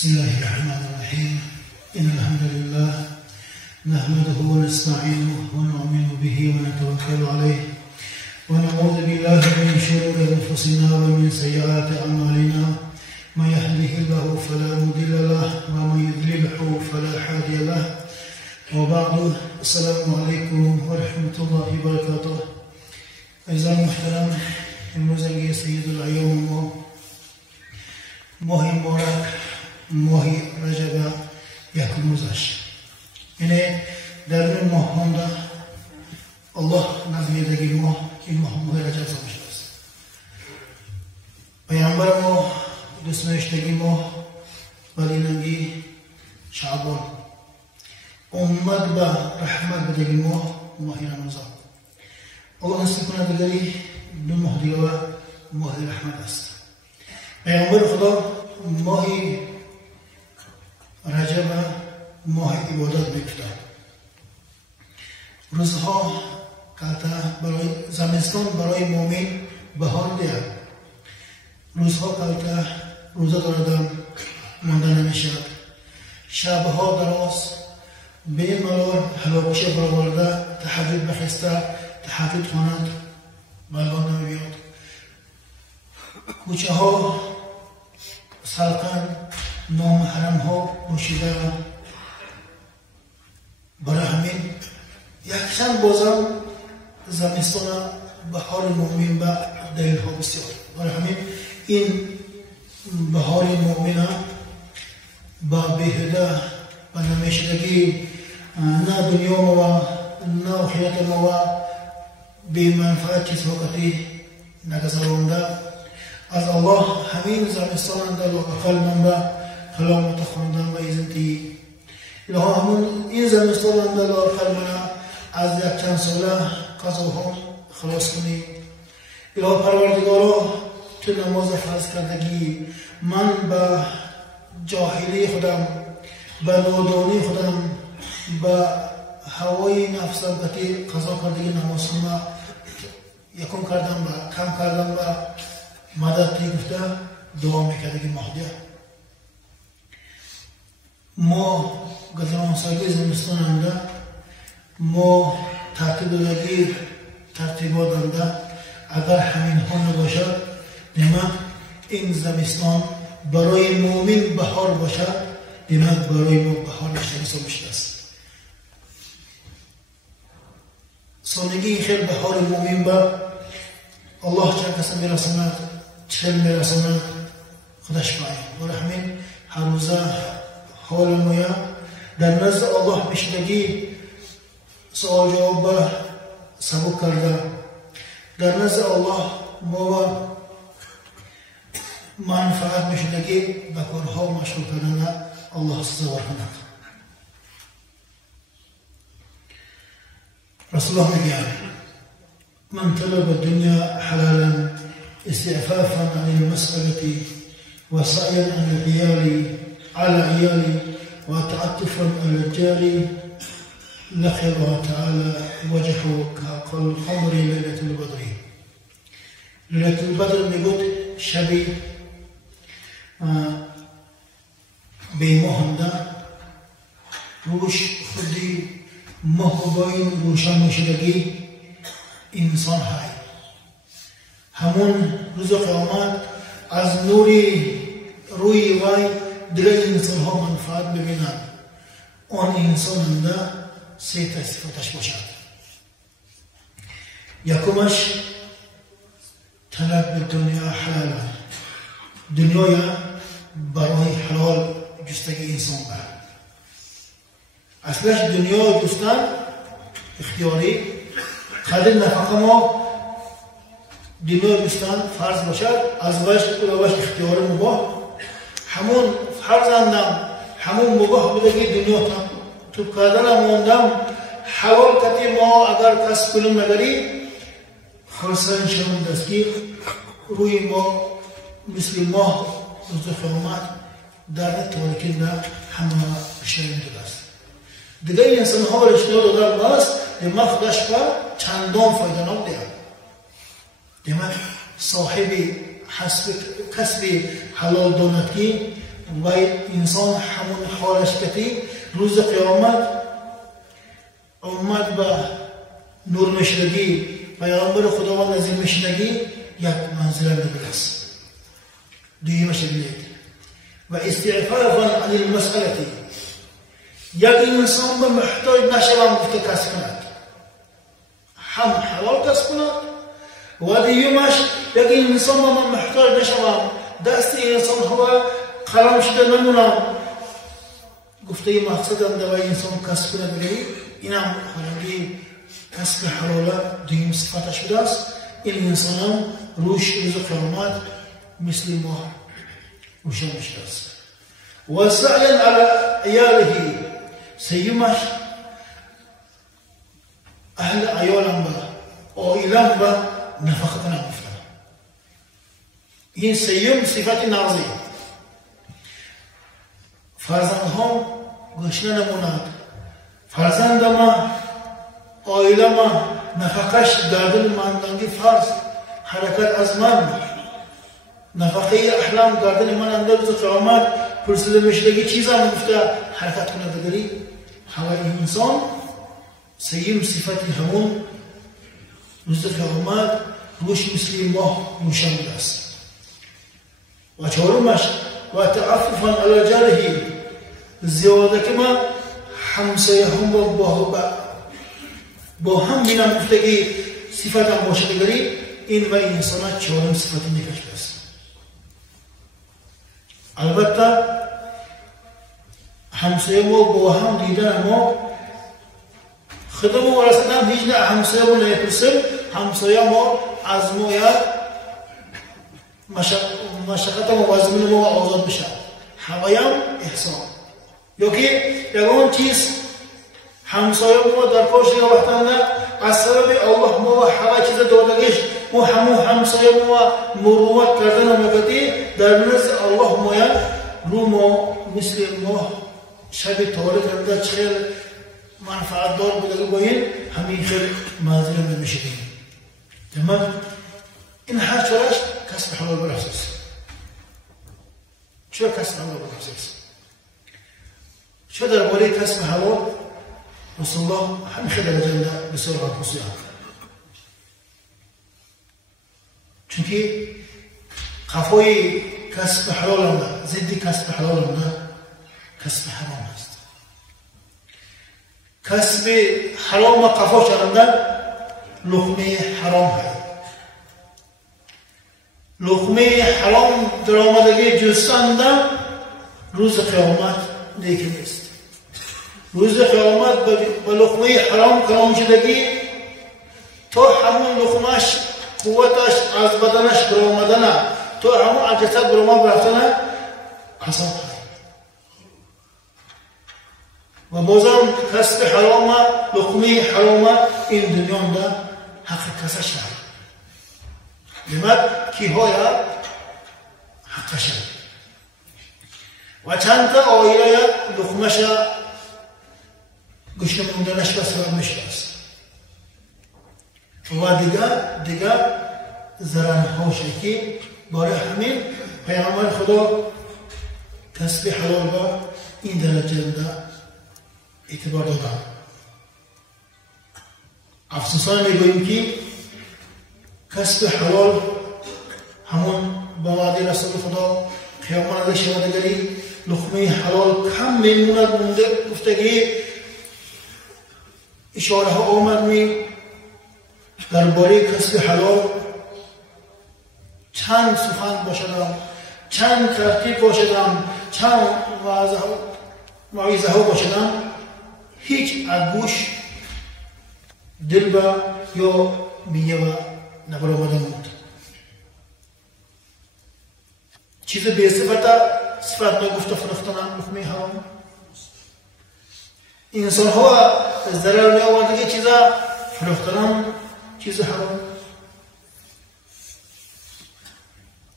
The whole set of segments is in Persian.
بسم الله الرحمن الرحيم إن الحمد لله نحمده ونستعينه ونؤمن به ونتوكل عليه ونعوذ بالله من شرور أنفسنا ومن سيئات أعمالنا من يهده الله فلا مضل له ومن يضلله فلا هادي له وبعد السلام عليكم ورحمة الله وبركاته. أعزائي المحترم امروز سید الایام ماه مبارک ماه رجب یکم روزش یعنی در این ماه هنده الله نظمیدگی ماه این ماه رجب سامشده است. پیامبر ما دوست نوشتگی ماه ولینگی شعبان امت به رحمت بدگی ماه رمضان. الله نصیب کنه بدگی دو ماه دیگه و ماه رحمت است. پیامبر خدا ماه رجب ماه عبادت میگفتند. روزها کلتا برای زمستان برای مؤمن بهار دیگر. روزها کلتا روزه داردن مانده نمیشد. شبها دراز به این ملال هلاکش برآورده تهجد بخسته تهجد خواند ملال نمیاد. کوچه ها سلقن نامحرم ها پوشیده. برای همین یکسان بازم زمستان بهار مؤمن به دلیل ها بسیار. برای همین این بهار مؤمن با بهده و نمیشدگی نه دنیا ما و نه آخرت ما و بی منفعت چیز وقتی نگذرانده از الله همین زمستان در اقل منبع کلامت خواندن و ایزنتی الها همون این زمستان در اقل منبع از یک چند ساله قضاها خلاص کنی. الها پروردگارا تو نماز فرض کردگی من به جاهلی خودم به نادانی خودم به هوای نفسم کتی قضا کردگی نماز خودم یکم کردم و کم کردم و مدد گفته دعا میکردگی مهدیه. ما گذران سالی زمستان انده ما ترتیب دادگی ترتیبات انده اگر همین ها نباشد دیمه این زمستان برای مؤمن بهار باشد دیمه برای ما بهار نشده بشده است. سالگی خیلی بهار مؤمن با الله چند کسا میرساند چهل میرساند خودش باید. برای همین هر روزه حال مایا در نزد الله میشدگی سوال جواب سبک کرده. در نزد الله ما منفعت میشدگی به کارها مشغول کردن الله سزاوار کند. رسول الله میگه من طلب الدنيا حلالا استعفافا عن المسألة وسعيا على عيالي وتعطفا على الجاري لقي الله تعالى وجهه كالقمر ليلة البدر. ليلة البدر میگوید شبی به ماهنده روش خودی ماه با این روشن میشدگی انسان های همون روز قیامت از نوری روی وای دل انسان ها منفعت ببینند. آن انسان انده سه صفتش باشد. یکمش طلب دنیا حلال دنیای برای حلال جستگی انسان برد. اصلش دنیا جستن اختیاری قدر نفقه ما دنیا جستن فرض باشد از وجه اولوش اختیار مباح همون فرزندم همون مباح بدگی دنیا توب کردن موندم حلال کتی ما اگر کس کنم نداری خرسان شما دستگیر روی ما مثل ماه روز قیامت در تاریکی نه همه اشتراک داده است. دیگه این انسان ها اشتراک داده باست دیمه خودش با چندان فایدانات دیگه دیمه صاحب کسب حلال داند که و انسان همون حالش کتی روز قیامت امت به نور مشرگی پیامبر خداوند از این مشرگی یک منزله نبرس دویمش بید و استعفافا عن المسئله یک انسان به محتاج نشوم گفته کسب کند هم حلال کسب کند و دیومش یک انسان به من محتاج نشوم دست انسان هوا قلم شده نمونم گفته این مقصد هم دوای انسان کسب کنه بگیری این هم خواهی کسب حلاله دویم صفتش بوده است این انسان هم روز قیامت مثل ما روشن میشه است و سعی علی عیاله سیومش اهل عیالم با آیلم با نفقه کنم گفتن این سیوم صفت نازی فرزند هم گشنه نموند فرزند ما آیله ما نفقش دادن ماندنگی فرض حرکت از من نفقه احلام دادن من اندر روز قیامت پرسیده میشدگی چیزم گفته حرکت کنه بگری هوای انسان سیم صفتی همون روز قیامت روش مثل ماه روشن بوده است و چهارمش و تعففا علی جاره زیاده که ما همسایه هم با هم بینم گفتگی صفت هم باشه بگری این و این انسان چهارم صفتی نکشته است البته همسایه ما با هم دیدن ما خدمه و رسدن هیچ نه همسایه ما نپرسیم همسایه ما از ما یا مشقت ما وزمین ما آزاد بشه هوایم احسان یا که یکان چیز همسایه ما در پاش وقتان از سبب الله ما هوا چیز دادگیش ما همسایه ما مروت کردن و مکتی در نزد الله ما رو ما مثل ما شب تاریک کرده چخیل منفعت دار بوده باید همین خیل منظر نمیشدیم تمام این هر چورش کسب حلال برحساس چرا کسب حلال برحساس چرا درباره کسب حلال رسول الله همین خیل درجه بسیار خصوصی چونکه قفای کسب حلال هم ضد کسب حلال هم کسب حرام است کسب حرام قفا شدن لقمه حرام هست لقمه حرام در آمدگی جستن روز قیامت نیکی نیست روز قیامت با لقمه حرام کلام شدگی تا همون لقمهش قوتش از بدنش برآمدن تا همون عجزت برآمد برفتن عذاب و بازم کسب حرام لقمه حرام این دنیا دا حق کسش هست لمد کی های حقش و چند تا آیه لقمش گشنه موندنش به سبب میشه است و دیگر زرنهاشه که برای همین پیامبر خدا کسب حلال با این درجه دا اعتبار دادن افسوسانه میگوییم که کسب حلال همون با وعده رسول خدا قیامت ازش شودگری لقمه حلال کم میموند مونده گفتگی اشاره ها آمد می درباره کسب حلال چند سخن باشدم چند ترتیب باشدم چند موعظه ها باشدم هیچ اگوش دل با یا بیه و نبرآمده بود چیز به صفت نگفته فروختن لقمه حرام انسان ها ضرر می آوردگی چیزا فروختن چیز حرام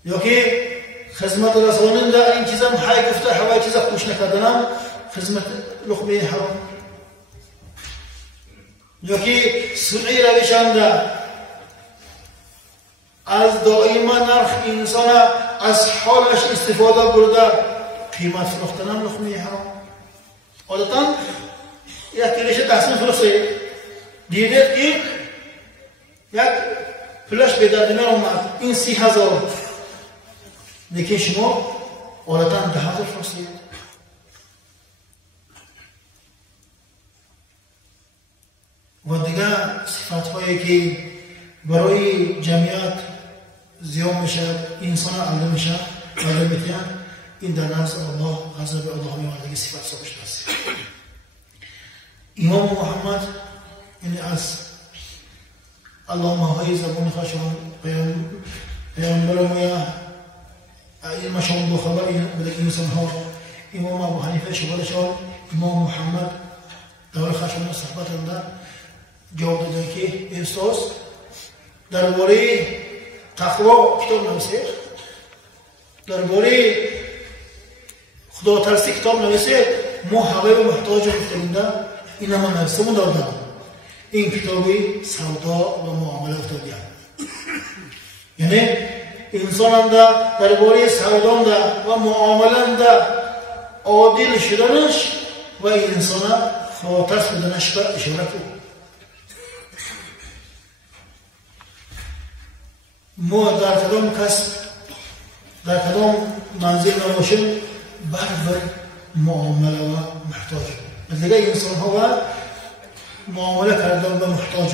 یا که خدمت رساننده این چیزا حای گفته هوای چیزا خوش نکردنم خدمت لقمه حرام یا که سرعی روشنده از دائما نرخ انسان از حالش استفاده برده قیمت فروختن هم لقمه حرام. عادتا یک کلیشه تحسین فروخته دیدید که یک پلاش به درد من اومد این 30,000 لیکن شما عادتا 10,000 فروختید. و دیگه صفات هایی که برای جمعیت زیاد میشه انسان علم میشه علم میتین این در نزد الله غضب الله میوردگی صفات سابش است. امام محمد یعنی از علامه های زبان خشم پیامبر مویا علم شما دو خبر بده انسان ها امام ابو حنیفه شغلشان امام محمد دور خشم صحبت انده جواب دادن که استاد درباره تقوا کتاب نویسید، درباره خدا ترسی کتاب نویسید. ما همه به محتاج گفتنده این هم نویسمون دادم. این کتابی سودا و معامله افتادیم. یعنی انسان درباره سودا و معامله عادل شدنش و انسان خدا ترس بدنش به اشاره کرد. ما در کدام کسب در کدام منزل نباشیم بر معامله و محتاج. دیگه انسان ها و معامله کردن به محتاج.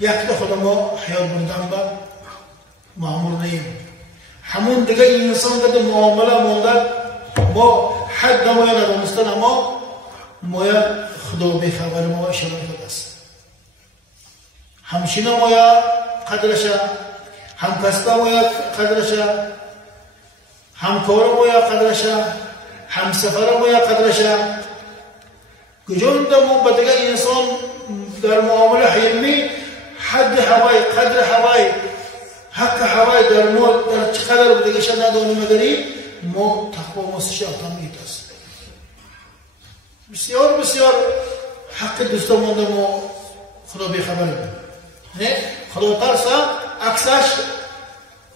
یک تا خود ما حیات بردن به معمول نیم. همون دیگه انسان که معامله مونده ما حد نماید ندانستن اما ماید خدا بخبر ما شرایط است. همچنین ماید قدرشه هم کسبه باید قدرشه، هم کار باید قدرشه، هم سفر باید قدرشه. کجان ما با دیگه انسان در معامله علمی حد هوای قدر هوای حق هوای در مال در چقدر بدگیش ندانیم مگری ما تقوا مستشار تمیت است. بسیار بسیار حق دوستان ما خدا بخبره. نه خدا ترسا اکساش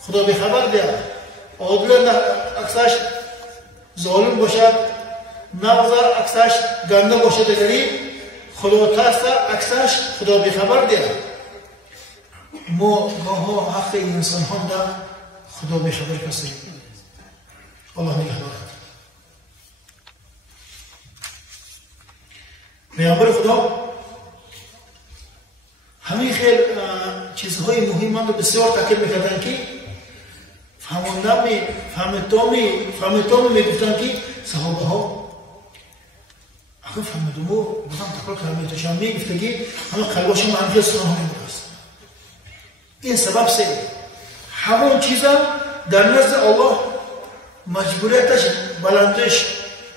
خدا به خبر دید عادل اکساش ظالم باشد نوزا اکساش گنده باشد دیگری خدا ترسا اکساش خدا به خبر دید. ما گاه حق انسان ها در خدا به خبر کسیم. الله نگهدارد. پیامبر خدا همین خیلی چیزهای مهم من رو بسیار تاکید میکردن که فهمتامی میگفتن که صحابه ها اگر فهمتامو بودم تکرار کردن میگفته که همه قلباشون منفی سنان ها میگوست. این سبب سه همون چیزا در نزد الله مجبوریتش بلندش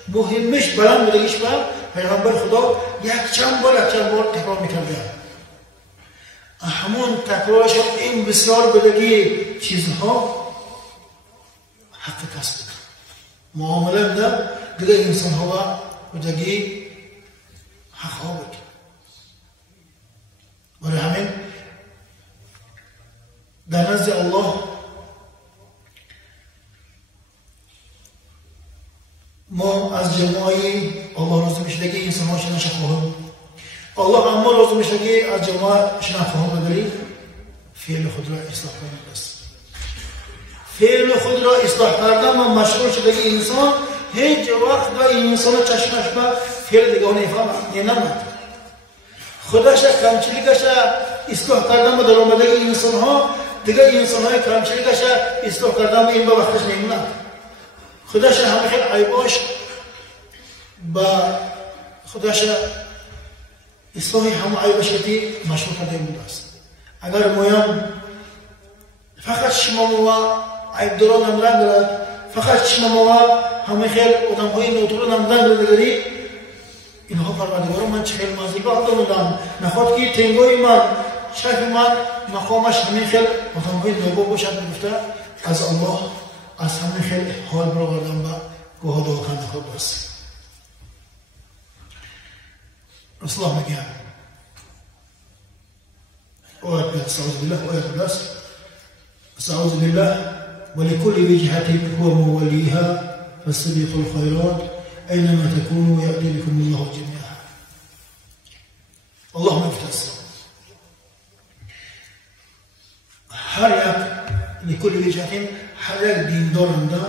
مهمش بلند بودگیش با پیغمبر خدا یک چند بار تکرار میکردن. همون تکرارش این بسیار بدگی چیزها حق کسب معامله ده دیگه انسان ها بدگی حق ها بود. برای همین در نزد الله ما از جمعی الله راضی میشه که انسان ها شنش خواهد الله اما راضی میشه که از جماعه شناخته بداری فعل خود را اصلاح کنید است. فعل خود را اصلاح کردن و مشغول شده که انسان هیچ وقت با این انسان چشمش به فعل دیگه نمیفهمد. خودش کمچلیکش اصلاح کردن و در آمده انسان ها دیگه انسان های کمچلیکش اصلاح کردن و این به وقتش نمیموند. خودش همه خیلی عیباش با خودش اصلاحی همه عیبش که مشروع کرده بود است. اگر مویم فقط شما ما عیب داران نمران دارد فقط شما ما همه خیلی آدم های نوتور نمران داری اینها پروردگار من چه خیلی منزل با دارم نخواد که تنگوی من شرف من مقامش همه خیلی آدم های نوبا باشد میگفته از الله از همه خیلی حال برآوردم با گوه دو خنده خود است. رسول الله میگه آیت استعوذ بالله آیت بس استعوذ بالله ولكل وجهة هو موليها فاستبقوا الخيرات أينما تكونوا يأتي بكم الله جميعا. اللهم افتح هر یک لكل وجهة هر یک دیندار انده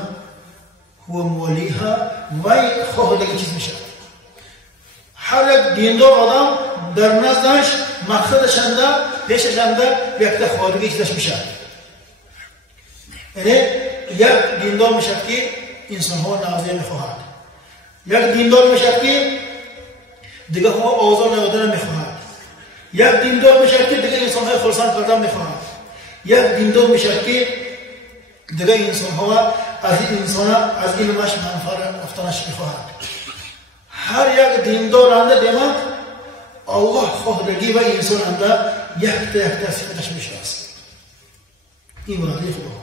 هو مولیها وی خواه دیگه چیز میشه. هر یک دیندار آدم در نزدش مقصدش انده پیشش انده یک خواه دیگه چیزش میشه. یعنی یک دیندار میشه که انسان ها نازیه میخواهد، یک دیندار میشه که دیگه ها آزار نهادن میخواهد، یک دیندار میشه که دیگه انسان های خرسند کردن میخواهد، یک دیندار میشه که دیگه انسان ها از این انسان از علمش منفعت افتنش میخواهد. هر یک دیندار انده دیمه الله خواهدگی و انسان انده یک تا صفتش میشه است. این مراده خدا.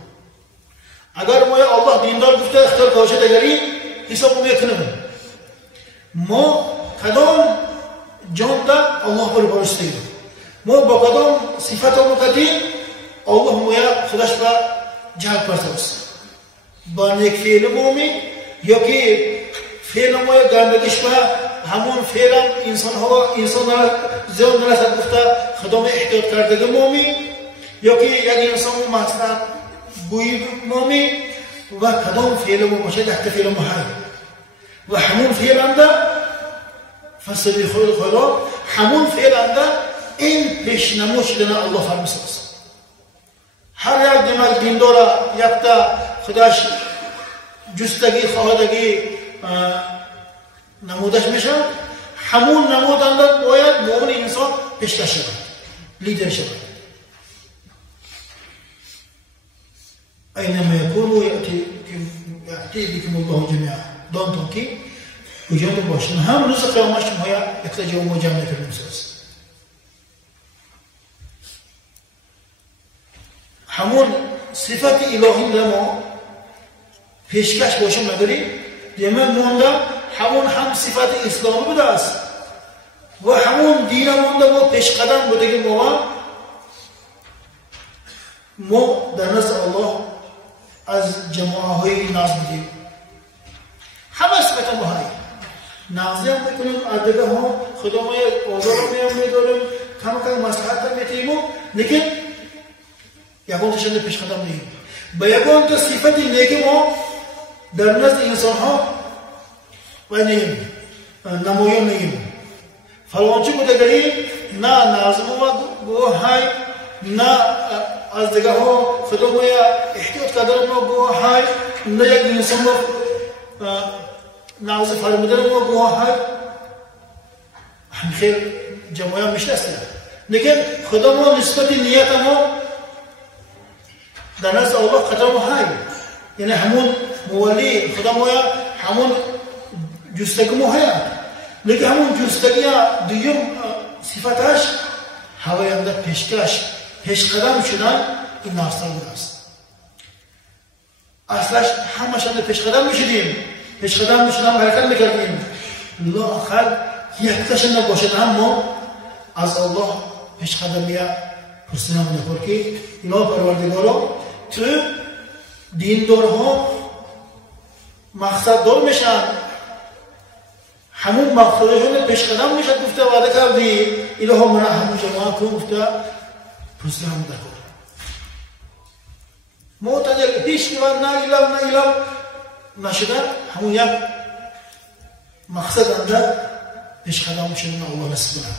اگر ما الله دیندار گفته اختیار کاشه دیگری حساب میکنیم ما کدام جان ده الله بربارشته ما با کدام صفت مقدیم الله مویا خودش با جلب کرده است با نیک فعل مومی یا که فعل مویا گندگیش با همون فعل انسان زیاد نرسد گفته خدام احتیاط کردگی مومی یا که یک انسان مصلحت گویی مومی و کدام فعل مو باشه تحت فعل محل و همون فعل انده فاستبقوا الخیرات همون فعل انده این پیشنمو شدن الله فرمیسته است. هر یک دیمک دینداره یک تا خودش جستگی خواهدگی نمودش میشه همون نمود انده باید مؤمن انسان پیشکش شود لیدر شود. أينما يكونوا يأتي بكم الله جميعا. دانتون كي وجامع باشن هم رزق يومش مهيا يتلجوا مجامع في المسلس. همون صفات إلهي لما پیشکش باشم نداری دیمه مونده همون هم صفات اسلامی بوده است و همون دین مونده و پیش قدم بوده که ما در نزد الله از جماعه های ناز میدیم همه صفت ما های نازی هم میکنیم از دیگه ها خدا ما یک آزار رو میداریم کم مصلحت هم میتیمو لیکن یکان تشنده پیش قدم نیم با یکان تا صفت نیکی ما در نزد انسان ها و نیم نمایان نیم فلانچه بوده گریم نه نازم و گوه های نه از دیگه ها خدا ما احتیاط کردن ما گوه های نه یک انسان ما نازم فرمودن ما گوه های هم خیلی جمعه میشه است لیکن خدا ما نسبت نیت ما در نزد الله قدر ما های یعنی همون مولی خدا ما همون جستگی ما های لیکن همون جستگی دویم صفتش هوای انده پیشکش پیش قدم شدن این ناستر بوده است اصلش همه شده پیش قدم میشدیم پیش قدم میشدیم حرکت میکردیم لا آخر یک تشنه باشد هم ما از الله پیش قدمیه پرسنه نخور که اینا پروردگارا تو دیندارها مقصد دار میشن همون مقصدشون پیش قدم میشد گفته وعده کردی الها من همون جماعه کن گفته پرسنه هم نخور معتدل هیچ که نه ایلام نشده همون یک مقصد انده پیش قدم شدن الله نصیب کند